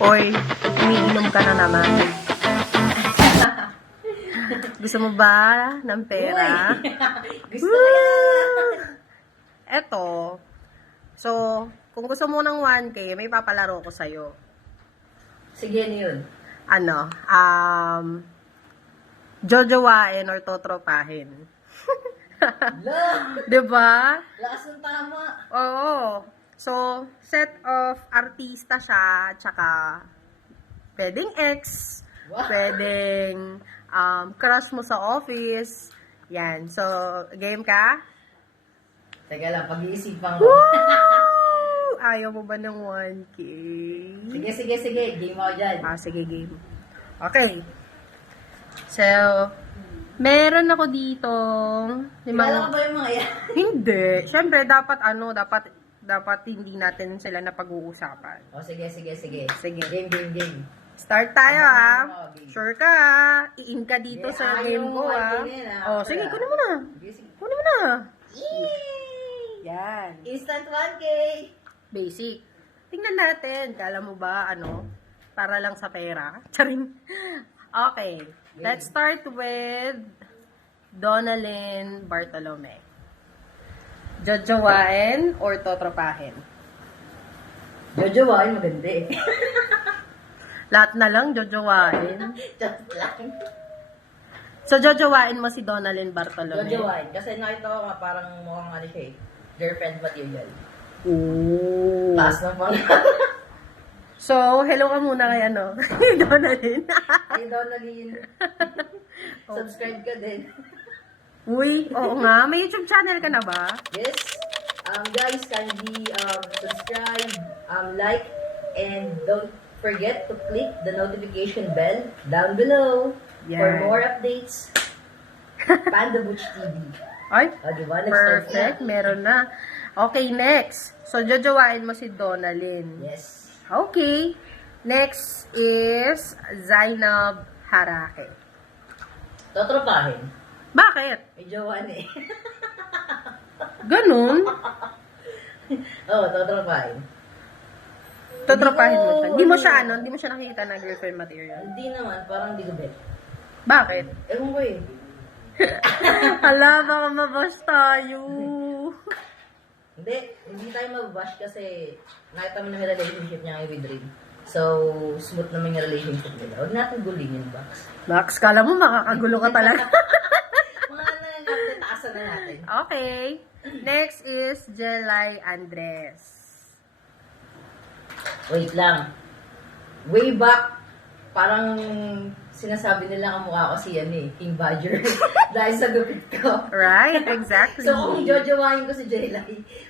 Oy, umiinom ka na naman. Gusto mo ba ng pera? Uy! Gusto ko yan! Eto. So, kung gusto mo ng 1K, may papalaro ko sa'yo. Sige, ano yun? Ano? Jojowain or totropahin. Love! Diba? Lakas ng tama! Oo. So, set of artista siya, tsaka pwedeng ex, Wow. pwedeng crush mo sa office. Yan. So, game ka? Teka lang, pag-iisipan ko. Woo! Ayaw mo ba ng 1K? Sige. Game ako dyan. Sige, game. Okay. So, meron ako dito. Kilala ko ba yung mga yan? Hindi. Siyempre, dapat hindi natin sila na pag-uusapan. O, sige. Sige. Game. Start tayo, Ano, ha? game. Sure ka, ha? I-in ka dito Hindi, sa ayaw game mo ko, ha? mag-in, ha? Oh, sige, Wala. kunin mo na. Sige. Kunin mo na. Yay! Yan. Instant 1K! Basic. Tingnan natin. Kala mo ba, para lang sa pera? Charing. Okay. Let's start with Donalyn Bartolome. Jojowain or totropahin? Jojo, ay maganda eh. Lahat na lang, jojowain. Just lang. So, jojowain mo si Donalyn Bartolome? Jojo, ay. Kasi nakita ko nga parang mukhang ano siya eh. Girlfriend material. Ooh. Taas ng pang. So, hello ka muna kay Donalyn. Ay, Donalyn. Subscribe ka din. Uy, oo nga. May YouTube channel ka na ba? Yes. Guys, kindly subscribe, like, and don't forget to click the notification bell down below for Yan. more updates. Panda Butch TV. Ay, O, diba? Nag-start perfect. na. Meron na. Okay, next. So, jojowain mo si Donalyn. Yes. Okay. Next is Zainab Harake. Totropahin. Bakit? May jowa na eh. Ganun? Oo, totropahin. Totropahin mo siya. Hindi mo siya, ano. hindi mo siya nakita na girlfriend material. Hindi naman, parang hindi ko bet. Bakit? Ewan ko eh. Hala, baka mabash tayo. Hindi tayo mababash kasi nakita mo na may relationship niya kay with Rin. So, smooth naman yung relationship nila. Huwag natin gulingin, Bax. Max, kala mo makakagulo ka talaga. Mga ano na natin, taasan na natin. Okay. Next is Jelay Andres. Wait lang. Way back, parang sinasabi nila ang mukha ko si King Badger. Dahil sa gupit ko. Right, exactly. So, kung jojowain ko si Jelay,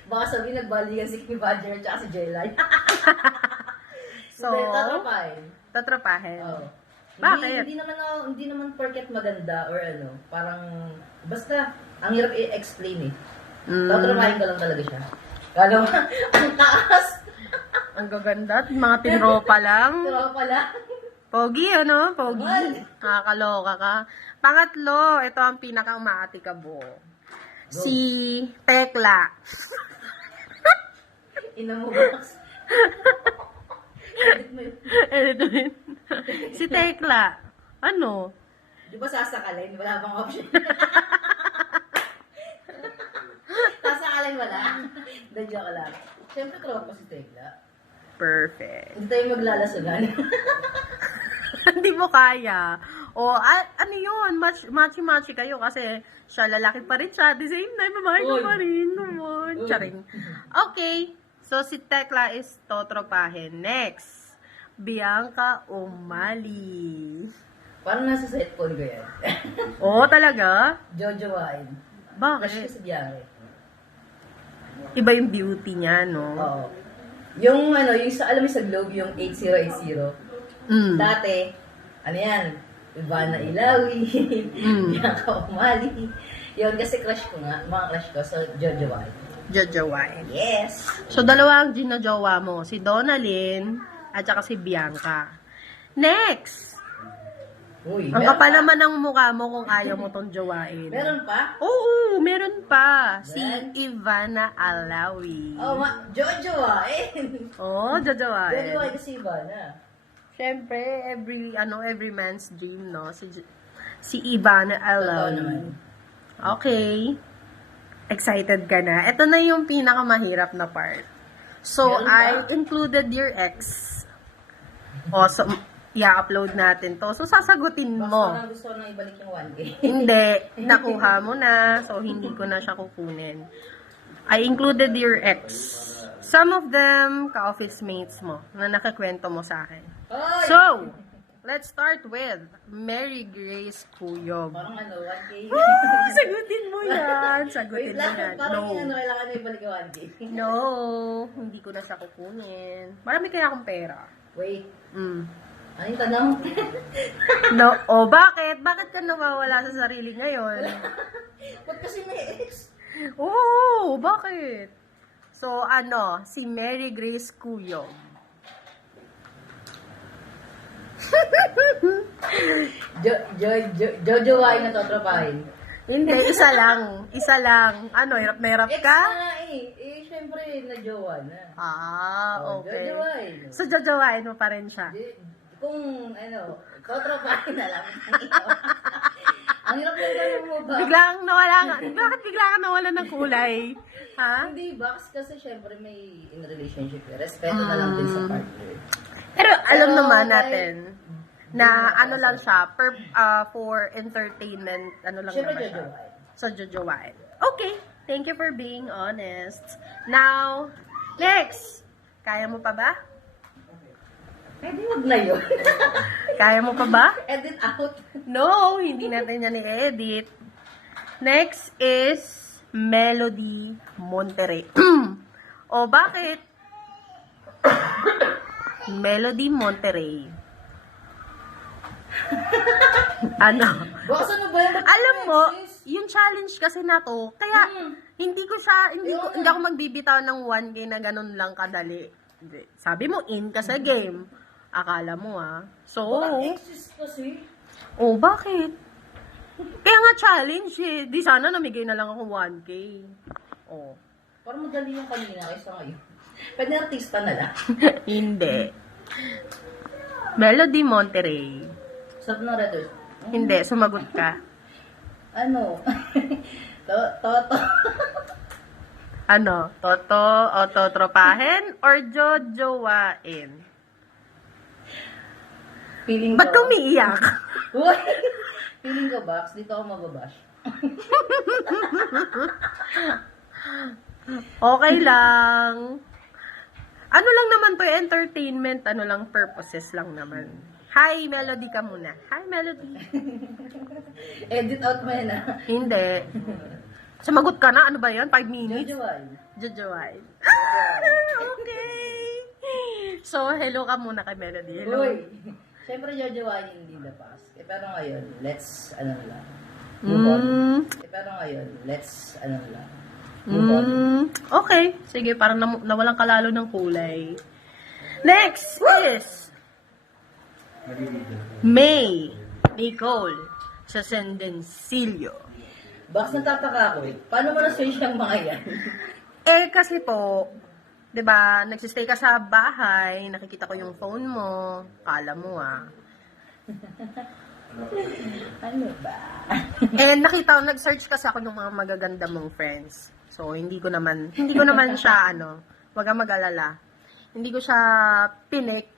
baka sabihin nagbalikan si King Badger at si Jelay. So, tatrapahin. Oh. Bakit? Hindi naman porket maganda or parang basta ang hirap i-explain eh. Tatrapahin ko lang talaga siya. Kala mo, ang taas. Ang gaganda. Mga tinropa lang. Diba pala? Pogi, Pogi. Nakakaloka ka. Pangatlo, ito ang pinaka-umatikabo. Si Tekla. Ina mo box. Edit mo yun. Ito yun. Si Tekla. Ano? Di ba sasakalin? Wala bang option? Sasakalin wala. Hindi, joke lang. Siyempre, tropa si Tekla. Perfect. Hindi tayo maglalasugan. Hindi mo kaya. O, ano yun? Matchy-matchy kayo kasi siya lalaki pa rin siya. At the same time, babae ka Uy. pa rin. Naman. Uy. Charing. Okay. So, si Tekla is totropahin. Next. Bianca Umali. Parang nasa set phone ko yan. Oo, talaga? Jojo Wine. Crush ko Bakit? si Bianca. Iba yung beauty niya, no? Oo. Yung alam mo sa Globe, yung 8080. Mm. Dati, yan? Ivana Ilawi, Bianca Umali. Yun, kasi crush ko nga, mga crush ko, so Jojo Wine. Jojowain. Yes! So, dalawa ang ginajowa mo. Si Donalyn at saka si Bianca. Next! Uy, Ang meron kapal pa? naman ng mukha mo kung ayaw mo tong jowain. Meron pa? Oo, meron pa. Si Then? Ivana Alawi. Oh, Jojo Wine! Oo, jojowain. Jojo Wine kasi Ivana. Siyempre, every man's dream, no? Si Ivana Totoo Alone. naman. Okay. Excited ka na? Ito na yung pinakamahirap na part. So, Meron pa? I included your ex. O, so, i-upload natin to. So, sasagutin Box, mo. parang gusto ko nang ibalik yung 1K. Hindi. Nakuha mo na. So, hindi ko na siya kukunin. I included your ex. Some of them, ka-office mates mo, na nakakwento mo sa akin. Hoy! So, let's start with Mary Grace Kuyog. Parang 1K. Sagutin mo yan. Wait Sagutin mo lang, yan. parang No. kailangan na ibalik yung 1K. No. Hindi ko na siya kukunin. Marami kaya akong pera. Wait, Mm. ano yung tanong? No. O, bakit? Bakit ka nawawala sa sarili ngayon? Ba't kasi may ex? Oo, bakit? So, si Mary Grace Kuyog. Jojo ay natotropahin. Hindi, isa lang. Isa lang. Hirap na hirap Ex ka? na eh. Eh, syempre, na-jowa na. Okay. Jojo ay. So, jojowain mo pa rin siya. Kung, totropahin na lang. Ang hirap yung gano'n mo ba? Biglang nawala nga. Bakit bigla ka nawala ng kulay? Ha? Hindi, box kasi syempre may in relationship. Respeto na lang din sa partner. Pero alam Pero, naman kahit- natin na lang siya for entertainment, lang Syempre, naman siya. Jojo ay. So, jojowain. Okay. Thank you for being honest. Now, next. Kaya mo pa ba? Pwede wag na yun. Kaya mo pa ba? Edit out. No, hindi natin yan i-edit. Next is Melody Monterrey. O, bakit? Melody Monterrey. Box, ano ba yan? Alam mo, yung challenge kasi na to, kaya hindi ako magbibitaw ng 1K na ganun lang kadali. Hindi. Sabi mo, in ka sa game. Akala mo So, Exist kasi. oh, bakit? Kaya nga challenge eh. Di sana namigay na lang ako 1K. Oh. Parang madali yung kanina kaysa ngayon. Pwede artista na lang. Hindi. Melody Monterrey. Sarap ng red. Hindi, sumagot ka. Ano? Toto. Toto o totropahin or jojowain? Feeling Ba't ko. umiiyak? Uy! Feeling ko, Box, dito ako mababash. Okay lang. Ano lang naman to, entertainment, purposes lang naman. Hi, Melody ka muna. Hi, Melody. Edit out mo yan Hindi. Sumagot ka na, ano ba yan? 5 minutes? Jojoan. Jojowain. Okay. So, hello ka muna kay Melody. Hello. Uy! Siyempre, jojoan hindi the past. Pero ngayon, let's, lang. Move on. Pero ngayon, let's, lang. Move on. Okay. Sige, parang nawalan ka lalo ng kulay. Next is May Nicole sa Sendencillo. Box, natataka ako eh. Paano mo na-search yung mga yan? Kasi po, 'di ba, nagsistay ka sa bahay, nakikita ko yung phone mo, kala mo Ano ba? nag-search kasi ako ng mga magaganda mong friends. So, hindi ko naman siya, wag kang mag-alala. Hindi ko siya pinik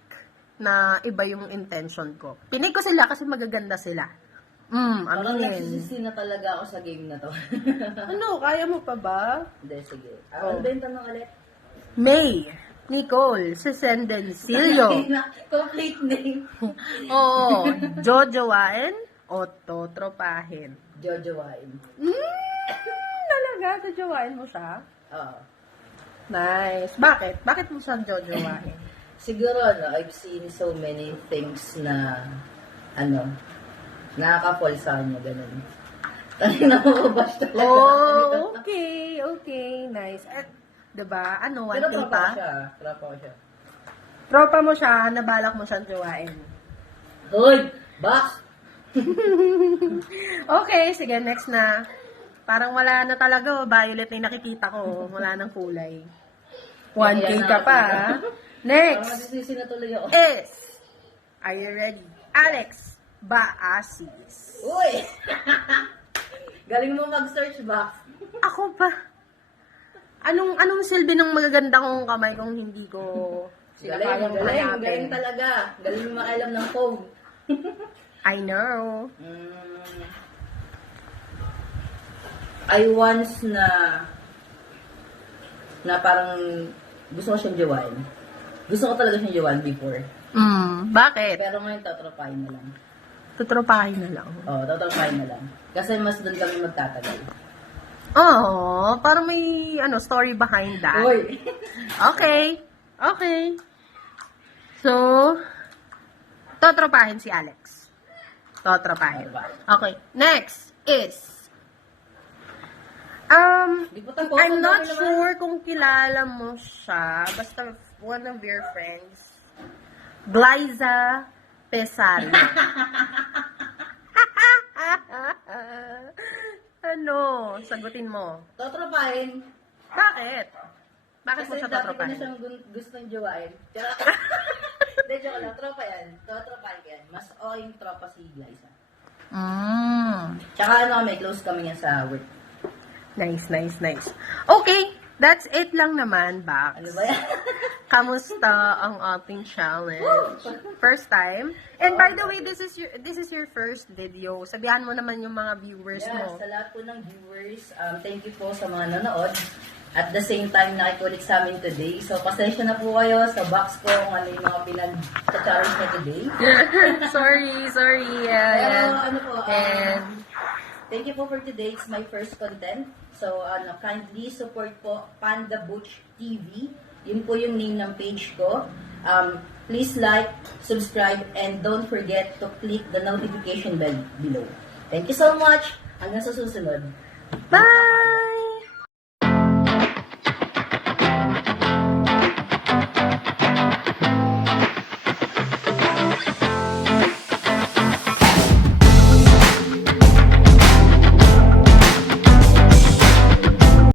na iba yung intention ko. Pinik ko sila kasi magaganda sila. Parang Aminin. nagsisisi na talaga ako sa game na to. Kaya mo pa ba? Hindi, sige. Oh. Ano ba yung tanong ulit? May Nicole sa Sendencillo. Complete name. Oo. Jojowain o totropahin? Jojoan. Talaga? Jojowain mo siya? Oo. Nice. Bakit? Bakit mo siya jojowain? Siguro, I've seen so many things na, nakaka-fall sa kanya, ganun. Tayo na mababash talaga. Oh, okay. Nice. At, diba, one Pero thing tropa ko pa? siya. Tropa ko siya. Tropa mo siya, nabalak mo siyang jowain. Hoy! Box! Okay, sige, next na. Parang wala na talaga, violet na yung nakikita ko. Wala nang kulay. 1K ka pa, ha? Parang Next masisisi na tuloy ako. is Are you ready? Alex Baasis. Uy! Galing mo mag-search box. Ako ba? Anong silbi ng magaganda kong kamay kung hindi ko sila kayang hanapin? Galing talaga. Galing mo makailam ng phone. I know. I once na parang gusto ko siyang jowain. Gusto ko talaga siyang jowain before. Bakit? Pero ngayon tatrapahin na lang. Tutropahin na lang. Oo, tatrapahin na lang. Kasi mas doon kami magtatagal. Oh, parang may story behind that. Uy! Okay. So, totropahin si Alex. Totropahin. Okay. Next is Di po tayo I'm not sure kung kilala mo siya. Basta one of your friends. Glyza Pesario. Ano? Sagutin mo. Tatrapahin. Bakit? Bakit mo Kasi siya dati ko na totropahin? siyang gustong jowain. Hindi, joke lang. Tropa yan. Tatrapahin ko yan. Mas yung tropa si Glyza. Tsaka kami, close kami niya sa work. Nice. Okay, that's it lang naman, Bax. Ano ba yan? Kamusta ang ating challenge? First time. And by the way, this is your first video. Sabihan mo naman yung mga viewers mo. Sa lahat po ng viewers, thank you po sa mga nanonood. At the same time, nakikulit sa amin today. So, pasensya na po kayo sa box ko kung ano yung mga pinag-challenge na today. sorry. Pero ano po, And thank you po for today. It's my first content. So, kindly support po Panda Butch TV. Yun po yung name ng page ko. Please like, subscribe, and don't forget to click the notification bell below. Thank you so much. Hanggang sa susunod. bye!